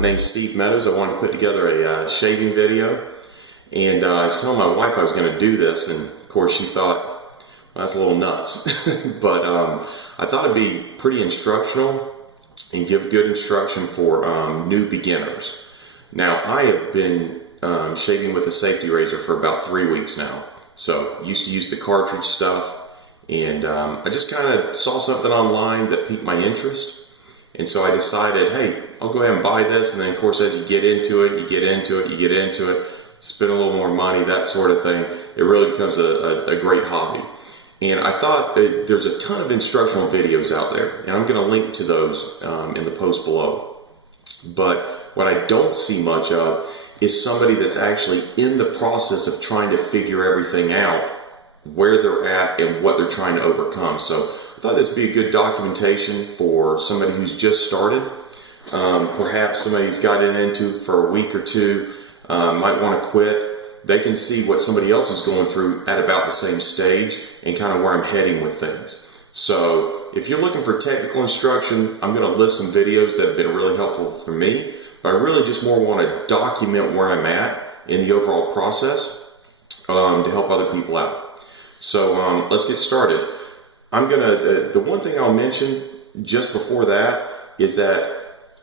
named Steve Meadows. I wanted to put together a shaving video, and I was telling my wife I was going to do this, and of course she thought, well, that's a little nuts. But I thought it'd be pretty instructional and give good instruction for new beginners. Now, I have been shaving with a safety razor for about 3 weeks now. So used to use the cartridge stuff, and I just kind of saw something online that piqued my interest. And so I decided, hey, I'll go ahead and buy this, and then of course as you get into it, spend a little more money, that sort of thing, it really becomes a great hobby. And I thought there's a ton of instructional videos out there, and I'm going to link to those in the post below. But what I don't see much of is somebody that's actually in the process of trying to figure everything out, where they're at and what they're trying to overcome. So I thought this would be a good documentation for somebody who's just started. Perhaps somebody's gotten into for a week or two, might want to quit. They can see what somebody else is going through at about the same stage and kind of where I'm heading with things. So if you're looking for technical instruction, I'm going to list some videos that have been really helpful for me, but I really just more want to document where I'm at in the overall process to help other people out. So let's get started. The one thing I'll mention just before that is that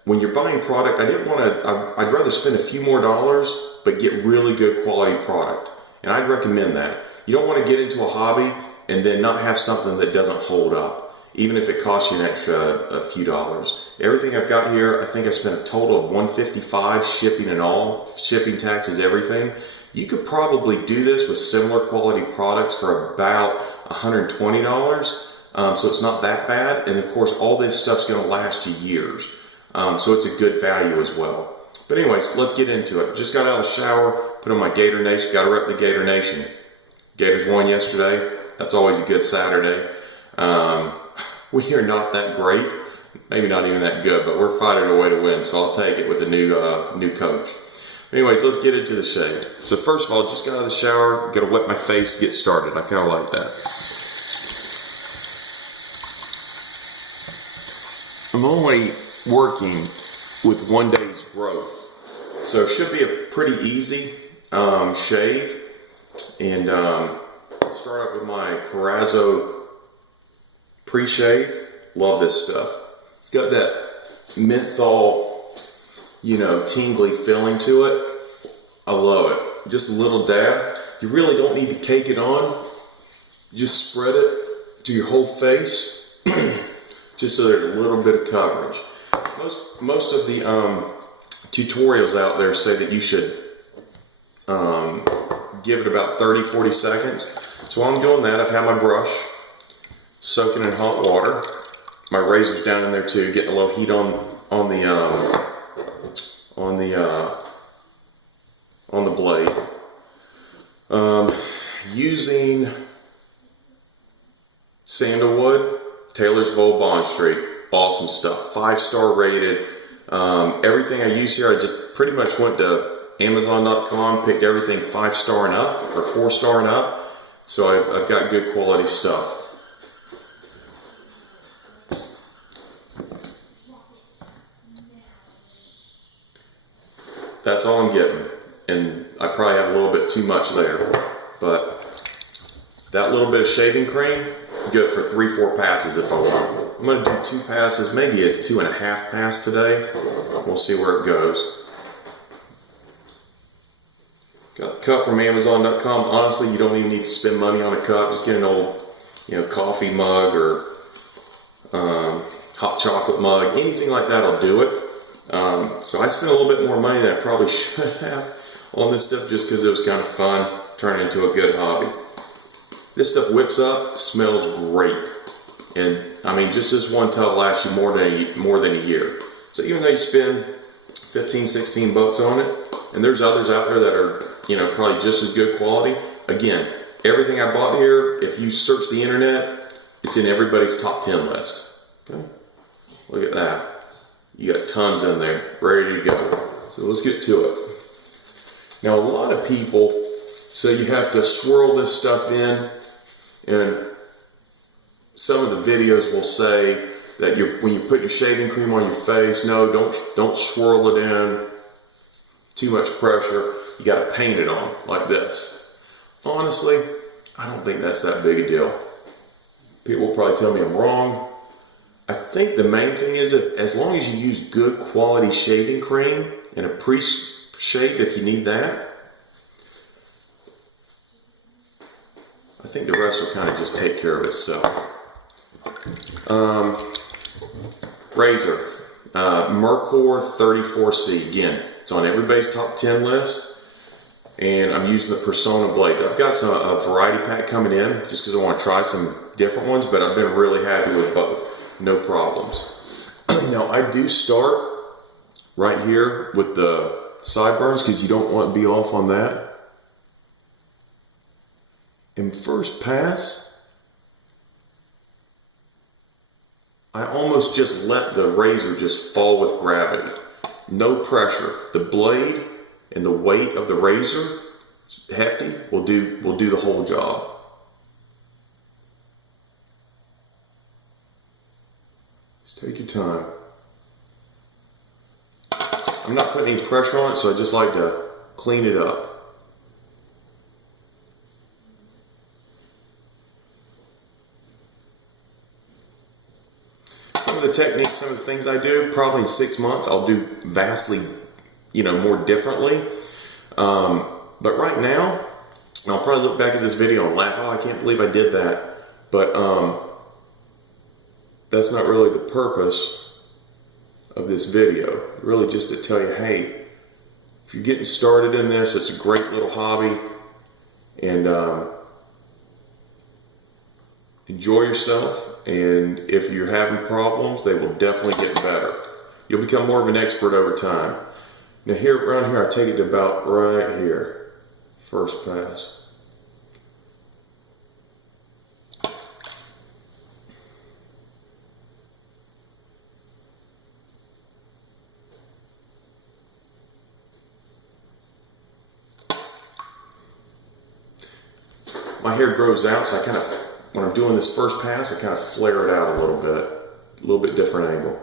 when you're buying product, I'd rather spend a few more dollars but get really good quality product. And I'd recommend that. You don't want to get into a hobby and then not have something that doesn't hold up, even if it costs you an extra a few dollars. Everything I've got here, I think I spent a total of $155 shipping and all, shipping, taxes, everything. You could probably do this with similar quality products for about $120. So it's not that bad. And of course, all this stuff's going to last you years. So it's a good value as well. But anyways, let's get into it. Just got out of the shower, put on my Gator Nation. Got to rep the Gator Nation. Gators won yesterday. That's always a good Saturday. We are not that great, maybe not even that good, but we're fighting our way to win. So I'll take it with a new coach. Anyways, let's get into the shave. So first of all, just got out of the shower. Got to wet my face, get started. I kind of like that. I'm only working with 1 day's growth. So it should be a pretty easy shave. And I'll start out with my Prorazo Pre-shave. Love this stuff. It's got that menthol, tingly feeling to it. I love it. Just a little dab. You really don't need to cake it on. Just spread it to your whole face. Just so there's a little bit of coverage. Most of the tutorials out there say that you should give it about 30-40 seconds. So while I'm doing that, I've had my brush soaking in hot water. My razor's down in there too, getting a little heat on the blade. Using Sandlewood, Taylor's of Old Bond Street. Awesome stuff. 5-star rated. Everything I use here, I just pretty much went to Amazon.com, picked everything 5-star and up, or 4-star and up. So I've got good quality stuff. That's all I'm getting. And I probably have a little bit too much there. But that little bit of shaving cream, good for 3-4 passes if I want. I'm going to do 2 passes, maybe a 2.5 pass today. We'll see where it goes. Got the cup from Amazon.com. Honestly, you don't even need to spend money on a cup. Just get an old, coffee mug or hot chocolate mug. Anything like that will do it. So I spent a little bit more money than I probably should have on this stuff just because it was kind of fun, turning into a good hobby. This stuff whips up, smells great. And I mean, just this one tub lasts you more than a year. So even though you spend 15-16 bucks on it, and there's others out there that are, probably just as good quality. Again, everything I bought here, if you search the internet, it's in everybody's top 10 list. Okay? Look at that. You got tons in there, ready to go. So let's get to it. Now, a lot of people say you have to swirl this stuff in, and some of the videos will say that when you put your shaving cream on your face, no, don't swirl it in. Too much pressure. You got to paint it on like this. Honestly, I don't think that's that big a deal. People will probably tell me I'm wrong. I think the main thing is that as long as you use good quality shaving cream and a pre-shave if you need that, I think the rest will kind of just take care of itself. Razor, Merkur 34C. Again, it's on everybody's top 10 list, and I'm using the Personna blades. I've got a variety pack coming in just because I want to try some different ones, but I've been really happy with both. No problems. Now, I do start right here with the sideburns because you don't want to be off on that. And first pass, I almost just let the razor just fall with gravity. No pressure. The blade and the weight of the razor, it's hefty, will do the whole job. Just take your time. I'm not putting any pressure on it, so I just like to clean it up. Some of the techniques, some of the things I do, probably in 6 months, I'll do vastly, more differently. But right now, and I'll probably look back at this video and laugh, oh, I can't believe I did that. But that's not really the purpose of this video. Really just to tell you, hey, if you're getting started in this, it's a great little hobby. And enjoy yourself. And if you're having problems, they will definitely get better. You'll become more of an expert over time. Now here, around here, I take it to about right here. First pass. My hair grows out, so I kind of, when I'm doing this first pass, I kind of flare it out a little bit different angle.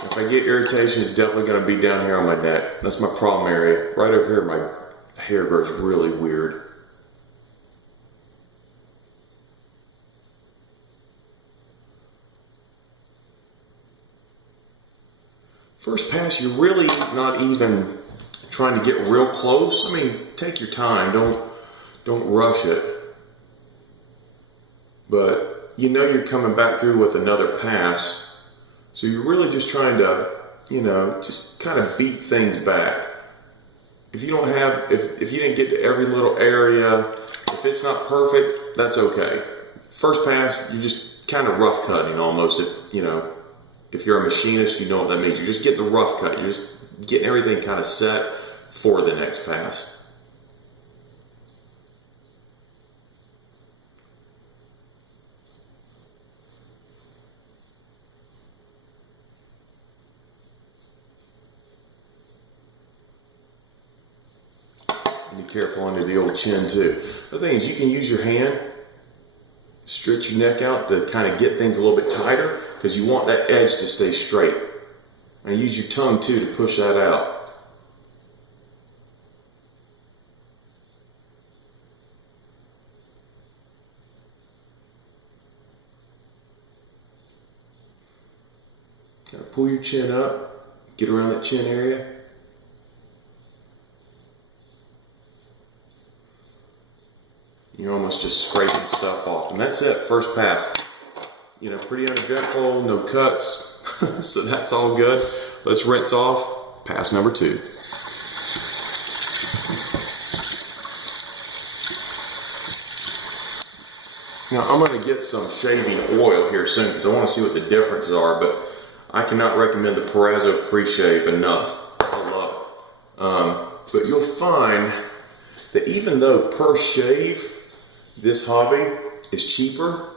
If I get irritation, it's definitely going to be down here on my neck. That's my problem area. Right over here, my hair grows really weird. First pass, you're really not even trying to get real close. I mean, take your time. Don't rush it. But you're coming back through with another pass. So you're really just trying to, just kind of beat things back. If you don't have, if you didn't get to every little area, if it's not perfect, that's okay. First pass, you're just kind of rough cutting almost. If you're a machinist, you know what that means. You just get the rough cut. You're just getting everything kind of set for the next pass. Be careful under the old chin too. The thing is, you can use your hand, stretch your neck out to kind of get things a little bit tighter because you want that edge to stay straight. And use your tongue too to push that out. Kind of pull your chin up, get around that chin area. You're almost just scraping stuff off. And that's it, first pass. Pretty uneventful, no cuts. So that's all good. Let's rinse off pass number 2. Now I'm going to get some shaving oil here soon because I want to see what the differences are, but I cannot recommend the Prorazo Pre-shave enough. I love it. But you'll find that even though per shave, this hobby is cheaper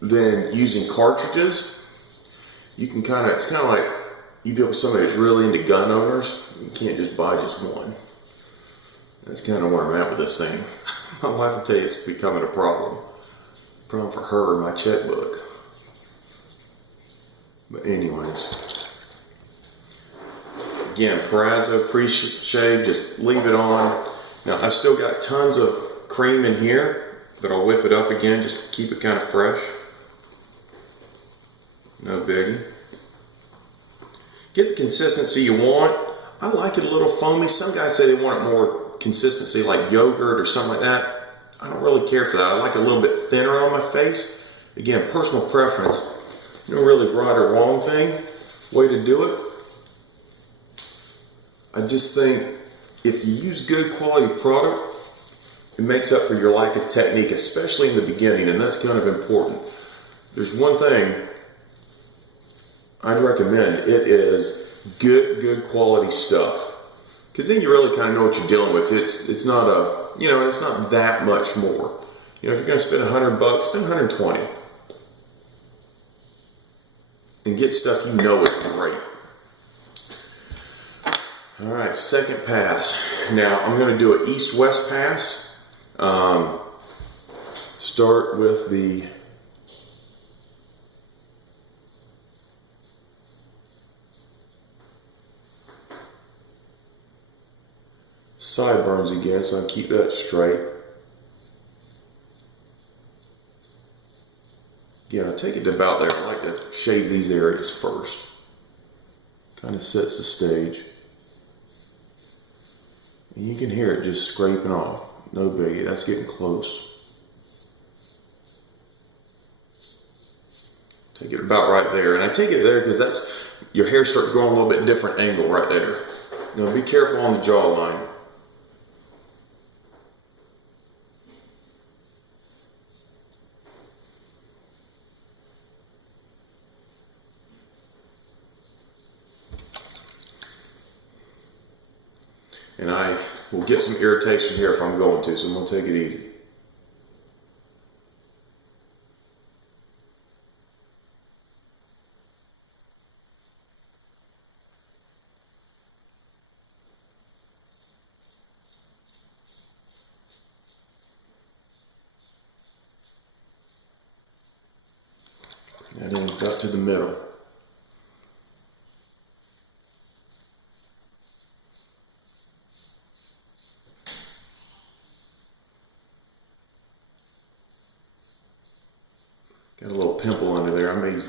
than using cartridges, you can it's kind of like you deal with somebody that's really into gun owners. You can't just buy just one. That's kind of where I'm at with this thing. My wife will tell you it's becoming a problem. Problem for her and my checkbook. But anyways, again, Prorazo Pre-shave, just leave it on. Now I've still got tons of cream in here, but I'll whip it up again just to keep it kind of fresh. No biggie. Get the consistency you want. I like it a little foamy. Some guys say they want it more consistency like yogurt or something like that. I don't really care for that. I like it a little bit thinner on my face. Again, personal preference. No really right or wrong way to do it. I just think if you use good quality product, it makes up for your lack of technique, especially in the beginning, and that's kind of important. There's one thing I'd recommend. It is good quality stuff. Because then you really kind of know what you're dealing with. It's not it's not that much more. If you're going to spend $100, spend 120, and get stuff you know is great. All right, second pass. Now I'm going to do an east-west pass. Start with the sideburns again, so I keep that straight. Again, I take it to about there. I like to shave these areas first. Kind of sets the stage. And you can hear it just scraping off. No biggie, that's getting close. Take it about right there. And I take it there because that's, your hair starts growing a little bit different angle right there. Now be careful on the jawline. And I will get some irritation here if I'm going to, so I'm going to take it easy. And then up to the middle. Got a little pimple under there. I may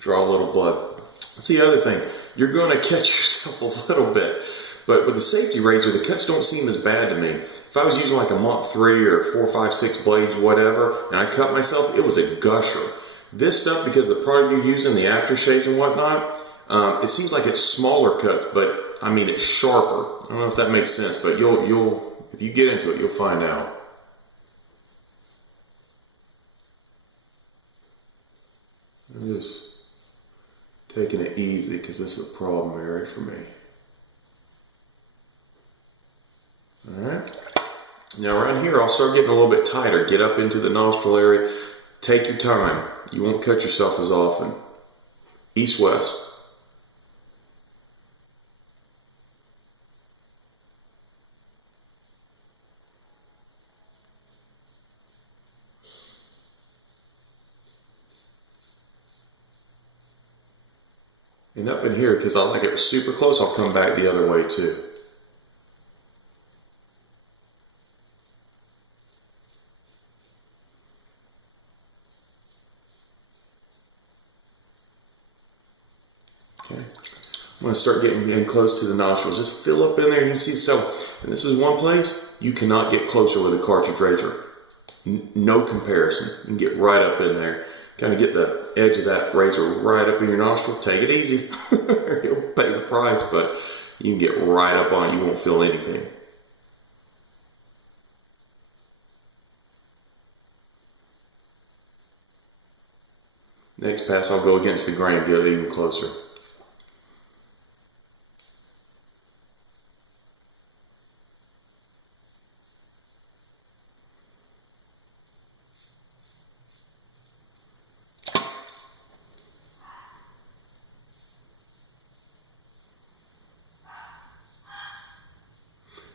draw a little blood. That's the other thing. You're going to catch yourself a little bit. But with the safety razor, the cuts don't seem as bad to me. If I was using like a Mach 3 or 4, 5, 6 blades, whatever, and I cut myself, it was a gusher. This stuff, because the product you're using, the aftershaves and whatnot, it seems like it's smaller cuts, but I mean it's sharper. I don't know if that makes sense, but you'll if you get into it, you'll find out. I'm just taking it easy because this is a problem area for me. Alright. Now around here I'll start getting a little bit tighter. Get up into the nostril area. Take your time. You won't cut yourself as often. East-west. And up in here, because I like it super close, I'll come back the other way too. Okay. I'm going to start getting close to the nostrils. Just fill up in there and you see, so, and this is one place you cannot get closer with a cartridge razor. No comparison. You can get right up in there. Kind of get the edge of that razor right up in your nostril. Take it easy. You'll pay the price, but you can get right up on it. You won't feel anything. Next pass, I'll go against the grain, get even closer.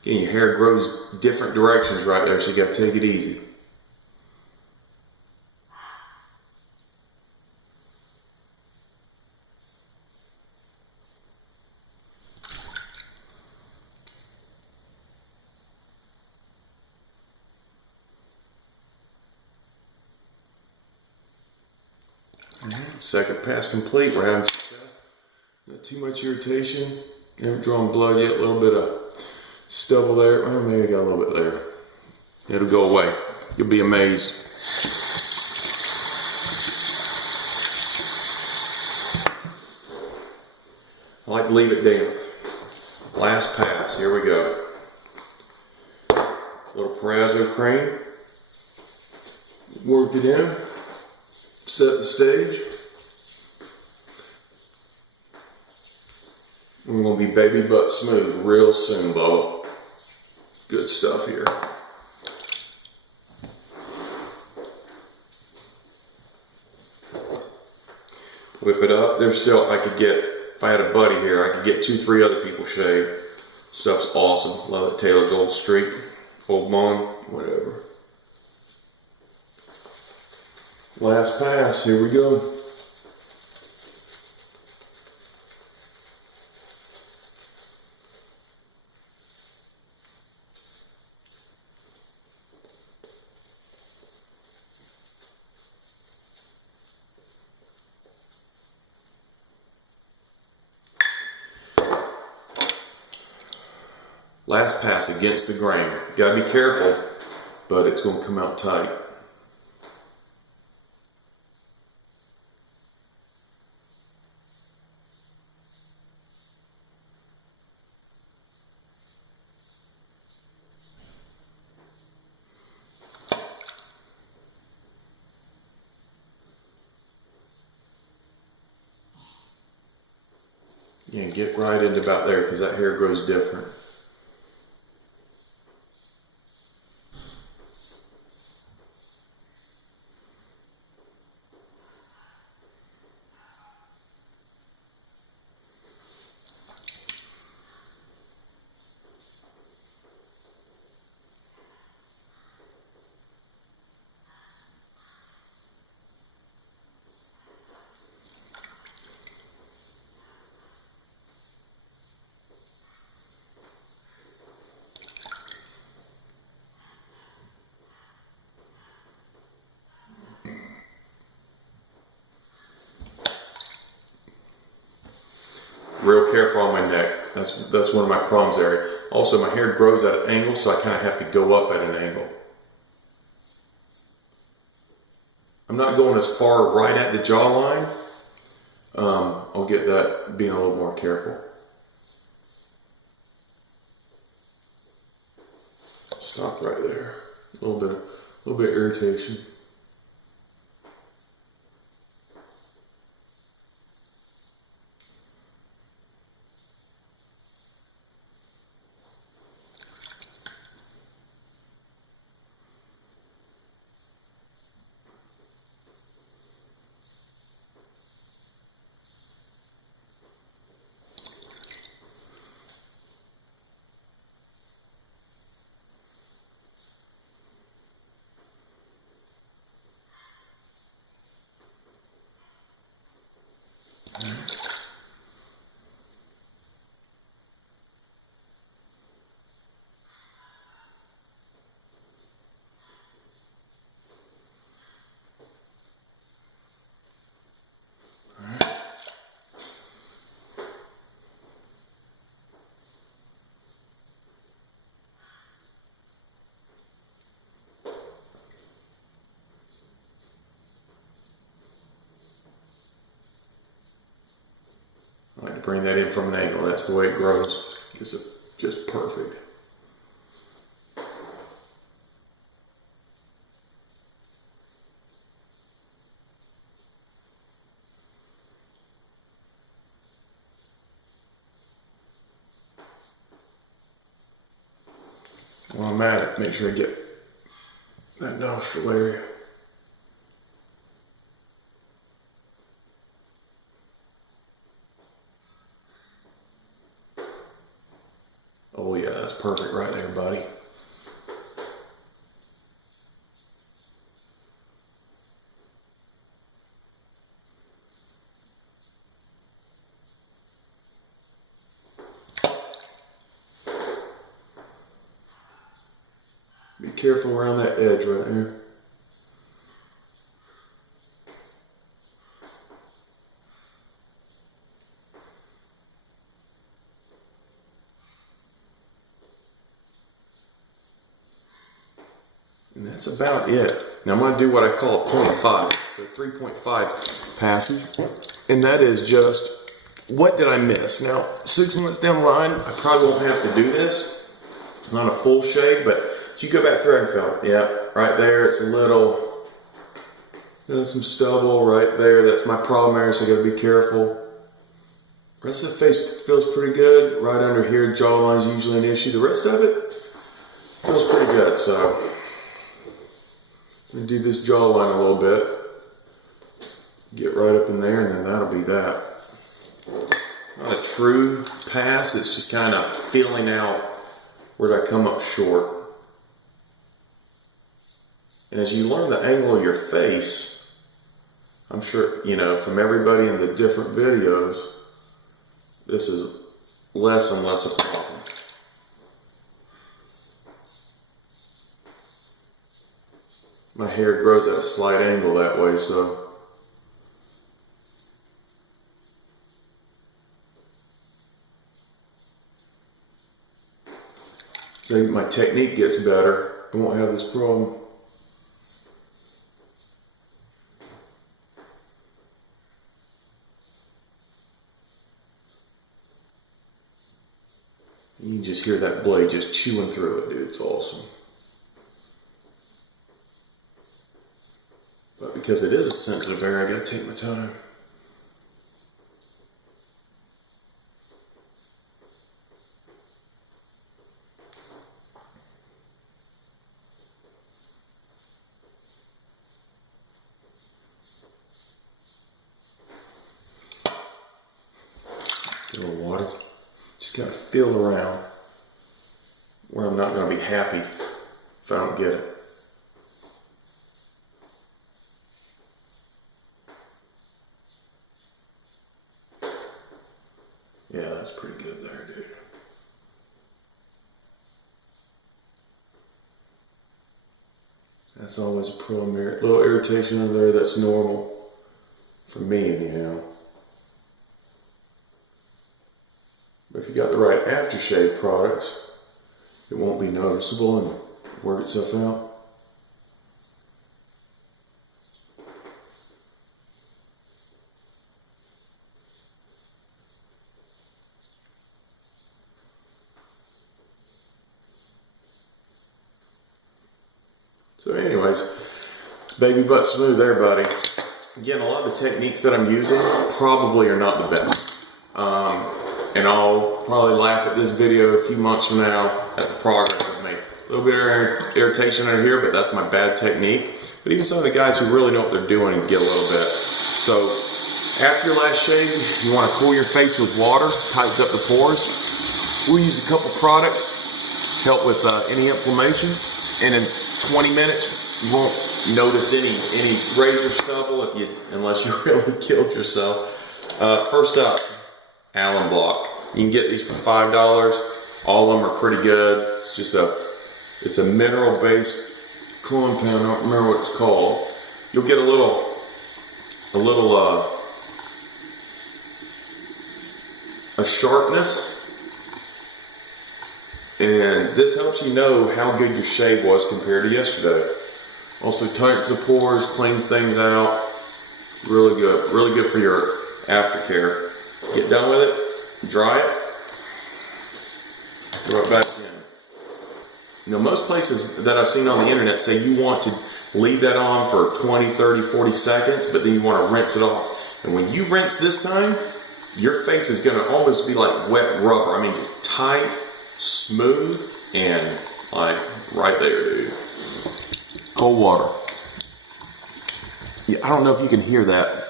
Again, your hair grows different directions right there, so you got to take it easy. Second pass complete. We're having success. Not too much irritation. Haven't drawn blood yet. A little bit of stubble there. Well, maybe I got a little bit there. It'll go away. You'll be amazed. I like to leave it damp. Last pass. Here we go. A little Prorazo cream. Work it in. Set the stage. We're going to be baby butt smooth real soon, Bubba. Good stuff here. Whip it up. There's still, I could get, if I had a buddy here, I could get 2-3 other people shaved. Stuff's awesome. Love it. Taylor's Old Street, Old Bond, whatever. Last pass. Here we go. Last pass against the grain. Gotta be careful, but it's going to come out tight. Yeah, get right into about there because that hair grows different. Real careful on my neck. That's one of my problems there. Also, my hair grows at an angle, so I kind of have to go up at an angle. I'm not going as far right at the jawline. I'll get that being a little more careful. Stop right there. A little bit irritation. I like to bring that in from an angle. That's the way it grows. It's just perfect. While I'm at it, make sure I get that nostril area. Oh yeah, that's perfect right there, buddy. Be careful around that edge right there. And that's about it. Now I'm going to do what I call a 0.5. So 3.5 passes. And that is just, what did I miss? Now, 6 months down the line, I probably won't have to do this. Not a full shave, but you go back thread and film. Yeah, right there, it's a little, some stubble right there. That's my problem area, so I got to be careful. The rest of the face feels pretty good. Right under here, jawline is usually an issue. The rest of it feels pretty good, so I'm going to do this jawline a little bit. Get right up in there, and then that'll be that. Not a true pass, it's just kind of feeling out where did I come up short. And as you learn the angle of your face, I'm sure, from everybody in the different videos, this is less and less a problem. My hair grows at a slight angle that way, so. So my technique gets better, I won't have this problem. You can just hear that blade just chewing through it, dude. It's awesome. But because it is a sensitive area, I gotta take my time. Get a little water. Just gotta feel around where I'm not gonna be happy if I don't get it. Yeah, that's pretty good there, dude. That's always a problem there. A little irritation over there, that's normal. For me, anyhow. But if you got the right aftershave products, it won't be noticeable and work itself out. So anyways, baby butt smooth there, buddy. Again, a lot of the techniques that I'm using probably are not the best. And I'll probably laugh at this video a few months from now at the progress I've made. A little bit of irritation under here, but that's my bad technique. But even some of the guys who really know what they're doing get a little bit. So after your last shave, you want to cool your face with water, tightens up the pores. We'll use a couple products to help with any inflammation. And in 20 minutes, you won't notice any razor stubble unless you really killed yourself. First up, Alum Block. You can get these for $5. All of them are pretty good. It's just it's a mineral-based compound. I don't remember what it's called. You'll get a little sharpness. And this helps you know how good your shave was compared to yesterday. Also tightens the pores, cleans things out. Really good for your aftercare. Get done with it, dry it, throw it back in. Now most places that I've seen on the internet say you want to leave that on for 20, 30, 40 seconds, but then you want to rinse it off. And when you rinse this time, your face is going to almost be like wet rubber. I mean, just tight, smooth, and like right there, dude. Cold water. Yeah, I don't know if you can hear that.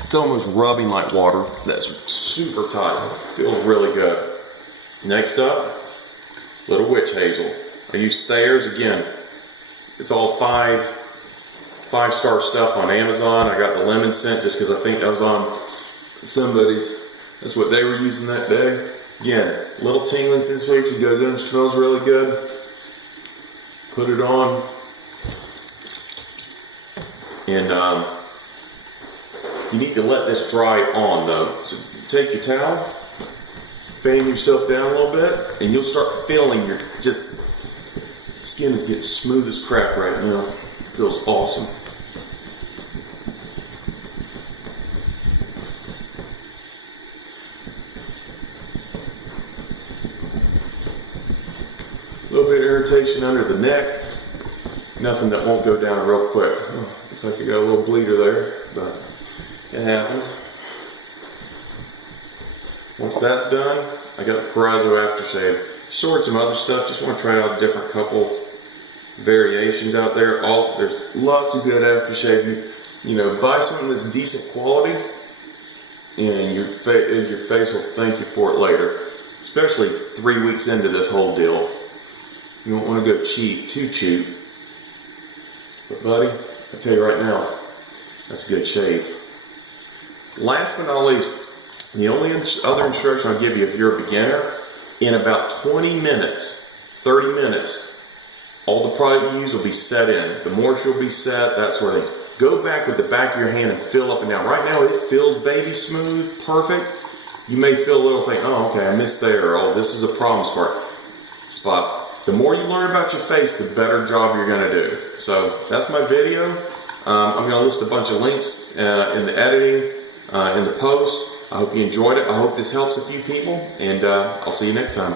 It's almost rubbing like water. That's super tight. Feels really good. Next up, little witch hazel. I use Thayers, again, it's all five-star stuff on Amazon. I got the lemon scent just because I think that was on somebody's, that's what they were using that day. Again, little tingling sensation, goes in, smells really good. Put it on. And you need to let this dry on though. So take your towel, fan yourself down a little bit, and you'll start feeling your skin is getting smooth as crap right now. It feels awesome. A little bit of irritation under the neck. Nothing that won't go down real quick. Oh, looks like you got a little bleeder there, but it happens. Once that's done, I got the Prorazo aftershave. Stored some other stuff. Just want to try out a different couple variations out there. There's lots of good aftershave. You know, buy something that's decent quality, and your face will thank you for it later. Especially 3 weeks into this whole deal. You don't want to go cheap, too cheap. But buddy, I tell you right now, that's a good shave. Last but not least, the only other instruction I'll give you if you're a beginner, in about 20 minutes, 30 minutes, all the product you use will be set in. The moisture will be set, that sort of thing. Go back with the back of your hand and fill up and down. Right now it feels baby smooth, perfect. You may feel a little thing, oh okay, I missed there, or oh this is a problem spot. The more you learn about your face, the better job you're going to do. So that's my video. I'm going to list a bunch of links in the editing, in the post. I hope you enjoyed it. I hope this helps a few people, and I'll see you next time.